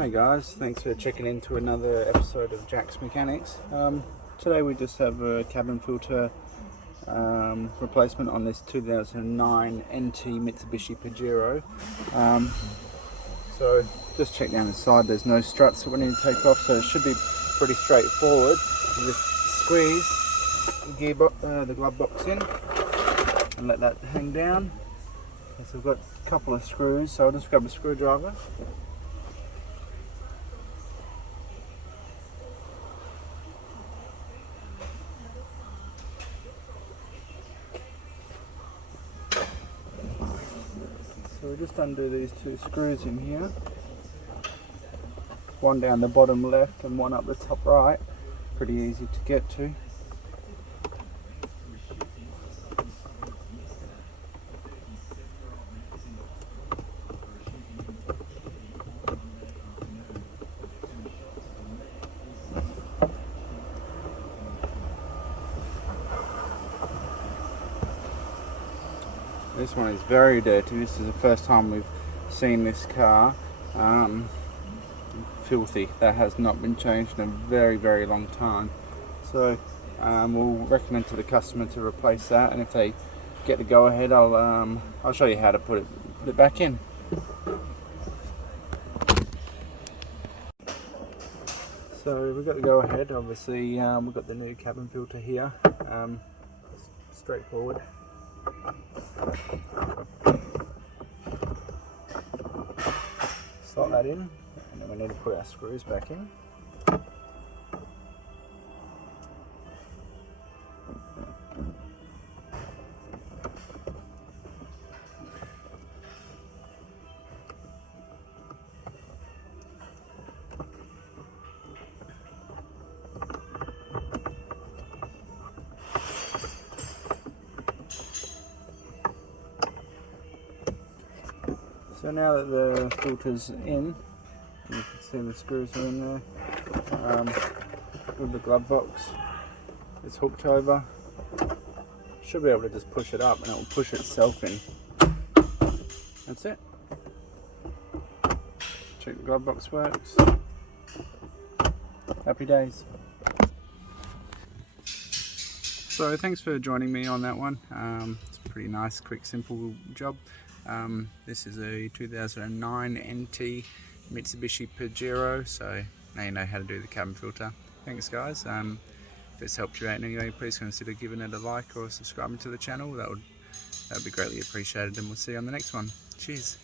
Hey guys, thanks for checking into another episode of Jack's Mechanics. Today we just have a cabin filter replacement on this 2009 NT Mitsubishi Pajero. So just check down the side, there's no struts that we need to take off, so it should be pretty straightforward. You just squeeze the glove box in and let that hang down. So we've got a couple of screws, so I'll just grab a screwdriver. So we'll just undo these two screws in here. One down the bottom left and one up the top right. Pretty easy to get to. This one is very dirty. This is the first time we've seen this car. Filthy. That has not been changed in a very, very long time. So we'll recommend to the customer to replace that, and if they get the go ahead, I'll show you how to put it back in. So we've got the go ahead. Obviously, we've got the new cabin filter here. Straightforward. Slot that in, and then we need to put our screws back in. So now that the filter's in, you can see the screws are in there. With the glove box, it's hooked over. Should be able to just push it up and it will push itself in. That's it. Check the glove box works. Happy days. So thanks for joining me on that one. It's a pretty nice, quick, simple job. This is a 2009 NT Mitsubishi Pajero, so now you know how to do the cabin filter. Thanks guys. If it's helped you out in any way, please consider giving it a like or subscribing to the channel. That would be greatly appreciated, and we'll see you on the next one. Cheers.